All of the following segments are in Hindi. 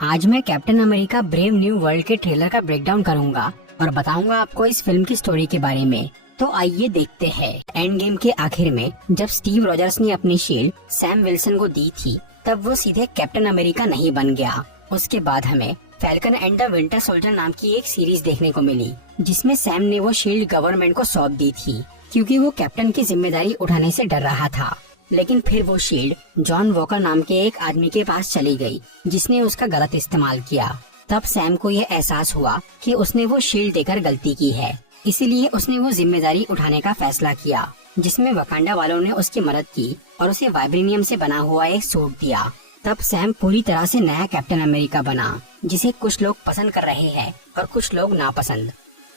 आज मैं captain America brave new world के ट्रेलर का ब्रेकडाउन करूंगा और बताऊंगा आपको इस फिल्म की स्टोरी के बारे में। तो आइए देखते हैं। एंड गेम के आखिर में जब स्टीव रॉजर्स ने अपनी शील्ड सैम विल्सन को दी थी, तब वो सीधे कैप्टन अमेरिका नहीं बन गया। उसके बाद हमें falcon and the winter soldier नाम की एक सीरीज देखने को मिली, जिसमें सैम ने वो शील्ड गवर्नमेंट को सौंप दी थी, क्योंकि वो कैप्टन की जिम्मेदारी उठाने से डर रहा था। लेकिन फिर वो शील्ड जॉन वॉकर नाम के एक आदमी के पास चली गई, जिसने उसका गलत इस्तेमाल किया। तब सैम को ये एहसास हुआ कि उसने वो शील्ड देकर गलती की है, इसीलिए उसने वो जिम्मेदारी उठाने का फैसला किया, जिसमें वकांडा वालों ने उसकी मदद की और उसे वाइब्रेनियम से बना हुआ एक सूट दिया। तब सैम पूरी तरह से नया कैप्टन अमेरिका बना, जिसे कुछ लोग पसंद कर रहे हैं और कुछ लोग नापसंद।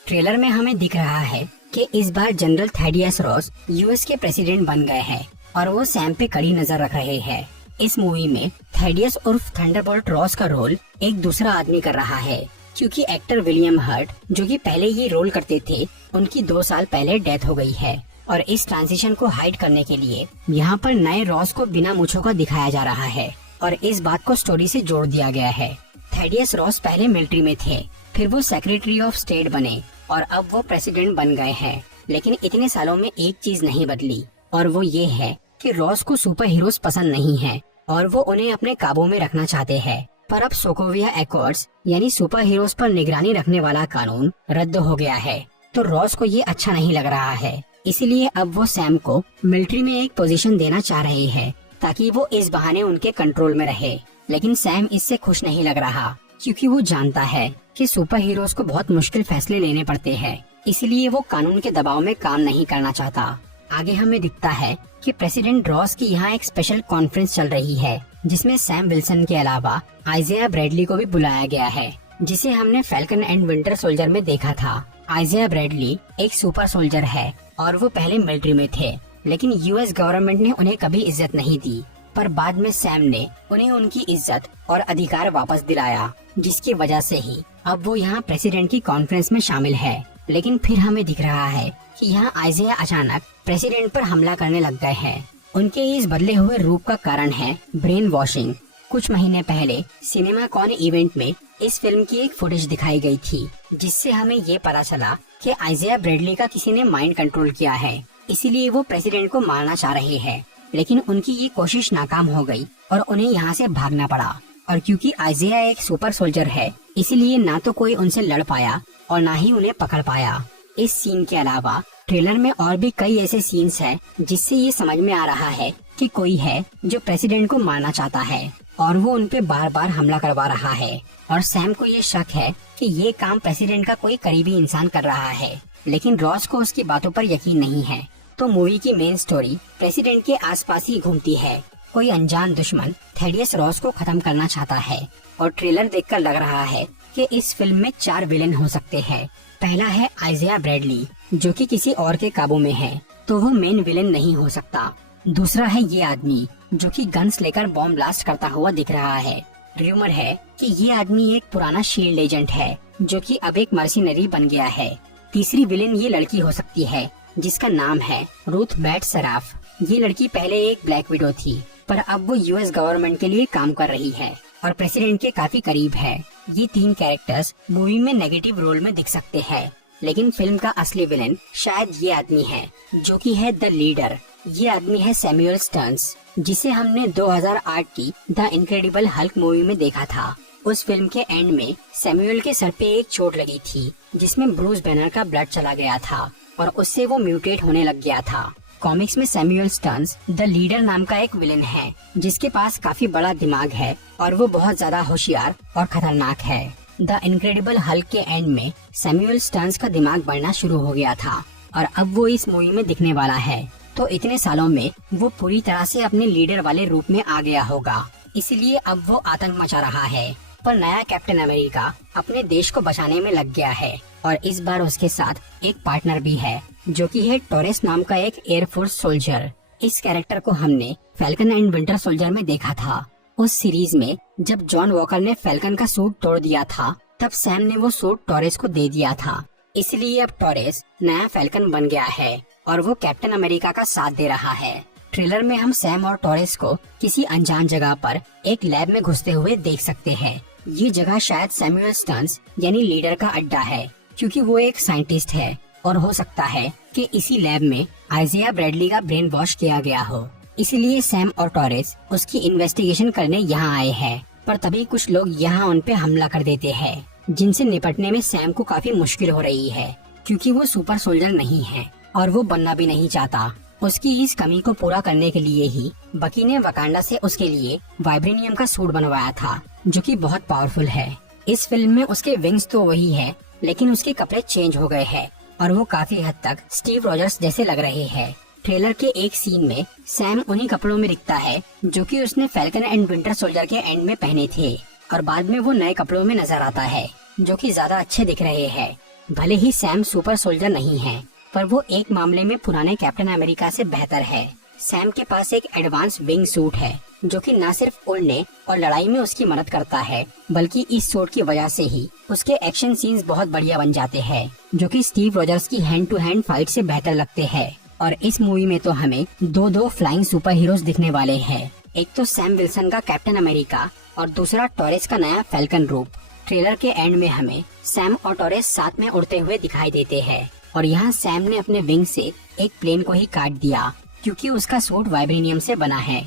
ट्रेलर में हमें दिख रहा है कि इस बार जनरल थैडियस रॉस यूएस के प्रेसिडेंट बन गए हैं और वो सैम पे कड़ी नजर रख रहे हैं। इस मूवी में थैडियस उर्फ थंडरबोल्ट रॉस का रोल एक दूसरा आदमी कर रहा है, क्योंकि एक्टर विलियम हर्ट, जो कि पहले ये रोल करते थे, उनकी 2 साल पहले डेथ हो गई है। और इस ट्रांजिशन को हाइड करने के लिए यहाँ पर नए रॉस को बिना मूंछों का दिखाया जा रहा है और इस बात को स्टोरी से जोड़ दिया गया है। थैडियस रॉस पहले मिलिट्री में थे, फिर वो सेक्रेटरी ऑफ स्टेट बने और अब वो प्रेसिडेंट बन गए हैं। लेकिन इतने सालों में एक चीज नहीं बदली, और वो ये है कि रॉस को सुपर हीरोज पसंद नहीं है और वो उन्हें अपने काबू में रखना चाहते हैं। पर अब सोकोविया एकॉर्ड्स यानी सुपर हीरोज पर निगरानी रखने वाला कानून रद्द हो गया है, तो रॉस को ये अच्छा नहीं लग रहा है। इसीलिए अब वो सैम को मिलिट्री में एक पोजीशन देना चाह रहे हैं, ताकि वो इस बहाने उनके कंट्रोल में रहे। लेकिन सैम इससे खुश नहीं लग रहा, क्योंकि वो जानता है कि सुपर हीरोज को बहुत मुश्किल फैसले लेने पड़ते हैं, इसलिए वो कानून के दबाव में काम नहीं करना चाहता। आगे हमें दिखता है कि प्रेसिडेंट रॉस की यहाँ एक स्पेशल कॉन्फ्रेंस चल रही है, जिसमें सैम विल्सन के अलावा आइजिया ब्रैडली को भी बुलाया गया है, जिसे हमने फैल्कन एंड विंटर सोल्जर में देखा था। आइजिया ब्रैडली एक सुपर सोल्जर है और वो पहले मिलिट्री में थे, लेकिन यूएस गवर्नमेंट ने उन्हें कभी इज्जत नहीं दी। पर बाद में सैम ने उन्हें उनकी इज्जत और अधिकार वापस दिलाया, जिसकी वजह से ही अब वो यहाँ प्रेसिडेंट की कॉन्फ्रेंस में शामिल है। लेकिन फिर हमें दिख रहा है कि यहाँ आइजिया अचानक प्रेसिडेंट पर हमला करने लग गए हैं। उनके इस बदले हुए रूप का कारण है ब्रेन वॉशिंग। कुछ महीने पहले सिनेमा कॉन इवेंट में इस फिल्म की एक फुटेज दिखाई गई थी, जिससे हमें ये पता चला कि आइजिया ब्रैडली का किसी ने माइंड कंट्रोल किया है, इसीलिए वो प्रेसिडेंट को मारना चाह रहे हैं। लेकिन उनकी ये कोशिश नाकाम हो गई और उन्हें यहाँ से भागना पड़ा। और क्योंकि आइजिया एक सुपर सोल्जर है, इसीलिए ना तो कोई उनसे लड़ पाया और ना ही उन्हें पकड़ पाया। इस सीन के अलावा ट्रेलर में और भी कई ऐसे सीन्स हैं, जिससे ये समझ में आ रहा है कि कोई है जो प्रेसिडेंट को मारना चाहता है और वो उनपे बार बार हमला करवा रहा है। और सैम को ये शक है कि ये काम प्रेसिडेंट का कोई करीबी इंसान कर रहा है, लेकिन रॉस को उसकी बातों पर यकीन नहीं है। तो मूवी की मेन स्टोरी प्रेसिडेंट के आसपास ही घूमती है। कोई अनजान दुश्मन थैडियस रॉस को खत्म करना चाहता है और ट्रेलर देखकर लग रहा है कि इस फिल्म में 4 विलेन हो सकते हैं। पहला है आइजिया ब्रैडली, जो कि किसी और के काबू में है, तो वो मेन विलेन नहीं हो सकता। दूसरा है ये आदमी, जो कि गन्स लेकर बॉम्ब ब्लास्ट करता हुआ दिख रहा है। र्यूमर है कि ये आदमी एक पुराना शील्ड एजेंट है, जो कि अब एक मर्सिनरी बन गया है। तीसरी विलेन ये लड़की हो सकती है, जिसका नाम है रूथ बैट सराफ। ये लड़की पहले एक ब्लैक विडो थी, पर अब वो यूएस गवर्नमेंट के लिए काम कर रही है और प्रेसिडेंट के काफी करीब है। ये 3 कैरेक्टर्स मूवी में नेगेटिव रोल में दिख सकते हैं, लेकिन फिल्म का असली विलेन शायद ये आदमी है, जो कि है द लीडर। ये आदमी है सैमुअल स्टर्न्स, जिसे हमने 2008 की द इनक्रेडिबल हल्क मूवी में देखा था। उस फिल्म के एंड में सैमुअल के सर पे एक चोट लगी थी, जिसमें ब्रूस बैनर का ब्लड चला गया था और उससे वो म्यूटेट होने लग गया था। कॉमिक्स में सैमुअल स्टर्न्स द लीडर नाम का एक विलेन है, जिसके पास काफी बड़ा दिमाग है और वो बहुत ज्यादा होशियार और खतरनाक है। द इनक्रेडिबल हल्क के एंड में सैमुअल स्टर्न्स का दिमाग बढ़ना शुरू हो गया था और अब वो इस मूवी में दिखने वाला है। तो इतने सालों में वो पूरी तरह से अपने लीडर वाले रूप में आ गया होगा, इसीलिए अब वो आतंक मचा रहा है। पर नया कैप्टन अमेरिका अपने देश को बचाने में लग गया है और इस बार उसके साथ एक पार्टनर भी है, जो कि है टोरेस नाम का एक एयरफोर्स सोल्जर। इस कैरेक्टर को हमने फैल्कन एंड विंटर सोल्जर में देखा था। उस सीरीज में जब जॉन वॉकर ने फैल्कन का सूट तोड़ दिया था, तब सैम ने वो सूट टोरेस को दे दिया था। इसलिए अब टोरेस नया फैल्कन बन गया है और वो कैप्टन अमेरिका का साथ दे रहा है। ट्रेलर में हम सैम और टोरेस को किसी अनजान जगह पर एक लैब में घुसते हुए देख सकते हैं, ये जगह शायद सैमुअल स्टर्न्स यानी लीडर का अड्डा है, क्योंकि वो एक साइंटिस्ट है और हो सकता है कि इसी लैब में आइजिया ब्रैडली का ब्रेन वॉश किया गया हो। इसीलिए सैम और टॉरेस उसकी इन्वेस्टिगेशन करने यहाँ आए हैं। पर तभी कुछ लोग यहाँ उन पे हमला कर देते हैं, जिनसे निपटने में सैम को काफी मुश्किल हो रही है, क्योंकि वो सुपर सोल्जर नहीं है और वो बनना भी नहीं चाहता। उसकी इस कमी को पूरा करने के लिए ही बकी ने वकांडा से उसके लिए वाइब्रेनियम का सूट बनवाया था, जो कि बहुत पावरफुल है। इस फिल्म में उसके विंग्स तो वही है, लेकिन उसके कपड़े चेंज हो गए हैं और वो काफी हद तक स्टीव रॉजर्स जैसे लग रहे हैं। ट्रेलर के एक सीन में सैम उन्हीं कपड़ों में दिखता है जो कि उसने फैल्कन एंड विंटर सोल्जर के एंड में पहने थे, और बाद में वो नए कपड़ों में नजर आता है जो कि ज्यादा अच्छे दिख रहे हैं। भले ही सैम सुपर सोल्जर नहीं है, पर वो एक मामले में पुराने कैप्टन अमेरिका से बेहतर है। सैम के पास एक एडवांस विंग सूट है जो कि न सिर्फ उड़ने और लड़ाई में उसकी मदद करता है, बल्कि इस सूट की वजह से ही उसके एक्शन सीन्स बहुत बढ़िया बन जाते हैं, जो कि स्टीव रॉजर्स की हैंड टू हैंड फाइट से बेहतर लगते हैं। और इस मूवी में तो हमें दो फ्लाइंग सुपर हीरोज दिखने वाले हैं। एक तो सैम विल्सन का कैप्टन अमेरिका और दूसरा टॉरेस का नया फैल्कन रूप। ट्रेलर के एंड में हमें सैम और टॉरेस साथ में उड़ते हुए दिखाई देते हैं, और यहाँ सैम ने अपने विंग से एक प्लेन को ही काट दिया, क्योंकि उसका सूट वाइब्रेनियम से बना है।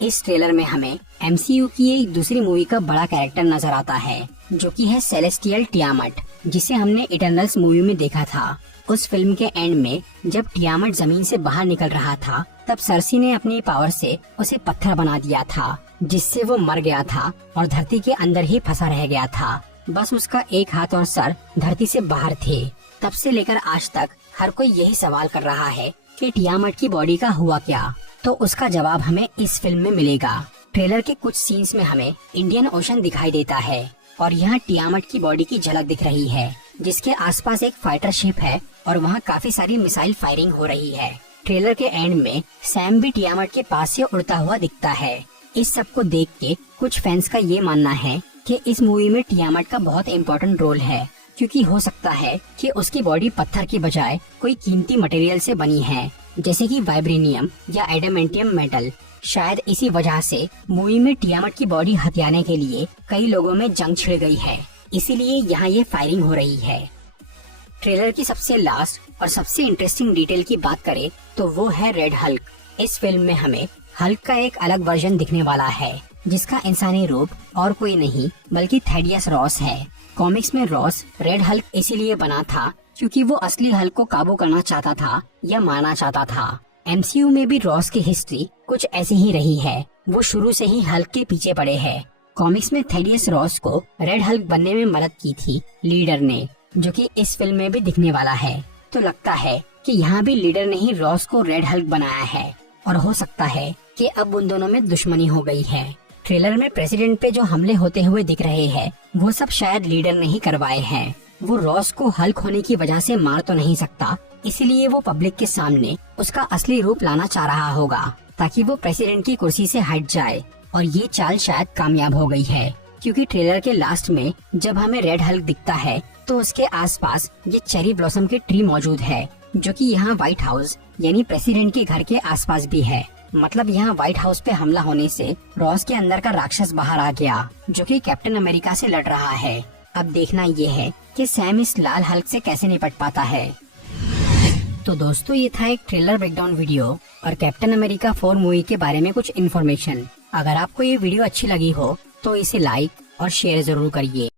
इस ट्रेलर में हमें MCU की एक दूसरी मूवी का बड़ा कैरेक्टर नजर आता है, जो कि है सेलेस्टियल टियामट, जिसे हमने इटर्नल्स मूवी में देखा था। उस फिल्म के एंड में जब टियामट जमीन से बाहर निकल रहा था, तब सर्सी ने अपनी पावर से उसे पत्थर बना दिया था, जिससे वो मर गया था और धरती के अंदर ही फंसा रह गया था। बस उसका एक हाथ और सर धरती से बाहर थे। तब से लेकर आज तक हर कोई यही सवाल कर रहा है कि टियामट की बॉडी का हुआ क्या, तो उसका जवाब हमें इस फिल्म में मिलेगा। ट्रेलर के कुछ सीन्स में हमें इंडियन ओशन दिखाई देता है और यहाँ टियामट की बॉडी की झलक दिख रही है, जिसके आसपास एक फाइटर शिप है और वहाँ काफी सारी मिसाइल फायरिंग हो रही है। ट्रेलर के एंड में सैम भी टियामट के पास से उड़ता हुआ दिखता है। इस सब को देख के कुछ फैंस का ये मानना है कि इस मूवी में टियामट का बहुत इम्पोर्टेंट रोल है, क्योंकि हो सकता है कि उसकी बॉडी पत्थर की बजाय कोई कीमती मटेरियल से बनी है, जैसे कि वाइब्रेनियम या एडामेंटियम मेटल। शायद इसी वजह से मूवी में टियामट की बॉडी हथियाने के लिए कई लोगों में जंग छिड़ गई है, इसीलिए यहाँ ये फायरिंग हो रही है। ट्रेलर की सबसे लास्ट और सबसे इंटरेस्टिंग डिटेल की बात करें तो वो है रेड हल्क। इस फिल्म में हमें हल्क का एक अलग वर्जन दिखने वाला है, जिसका इंसानी रूप और कोई नहीं बल्कि थेडियस रॉस है। कॉमिक्स में रॉस रेड हल्क इसीलिए बना था क्योंकि वो असली हल्क को काबू करना चाहता था या मारना चाहता था। MCU में भी रॉस की हिस्ट्री कुछ ऐसी ही रही है, वो शुरू से ही हल्क के पीछे पड़े हैं। कॉमिक्स में थेडियस रॉस को रेड हल्क बनने में मदद की थी लीडर ने, जो कि इस फिल्म में भी दिखने वाला है। तो लगता है कि यहाँ भी लीडर ने ही रॉस को रेड हल्क बनाया है, और हो सकता है कि अब उन दोनों में दुश्मनी हो गई है। ट्रेलर में प्रेसिडेंट पे जो हमले होते हुए दिख रहे हैं, वो सब शायद लीडर ने ही करवाए हैं। वो रॉस को हल्क होने की वजह से मार तो नहीं सकता, इसलिए वो पब्लिक के सामने उसका असली रूप लाना चाह रहा होगा, ताकि वो प्रेसिडेंट की कुर्सी से हट जाए। और ये चाल शायद कामयाब हो गई है, क्योंकि ट्रेलर के लास्ट में जब हमें रेड हल्क दिखता है तो उसके आसपास ये चेरी ब्लॉसम के ट्री मौजूद है, जो कि यहाँ व्हाइट हाउस यानी प्रेसिडेंट के घर के आसपास भी है। मतलब यहाँ व्हाइट हाउस पे हमला होने से रॉस के अंदर का राक्षस बाहर आ गया, जो कि कैप्टन अमेरिका से लड़ रहा है। अब देखना ये है कि सैम इस लाल हल्क से कैसे निपट पाता है। तो दोस्तों, ये था एक ट्रेलर ब्रेकडाउन वीडियो और कैप्टन अमेरिका 4 मूवी के बारे में कुछ इन्फॉर्मेशन। अगर आपको ये वीडियो अच्छी लगी हो तो इसे लाइक और शेयर जरूर करिए।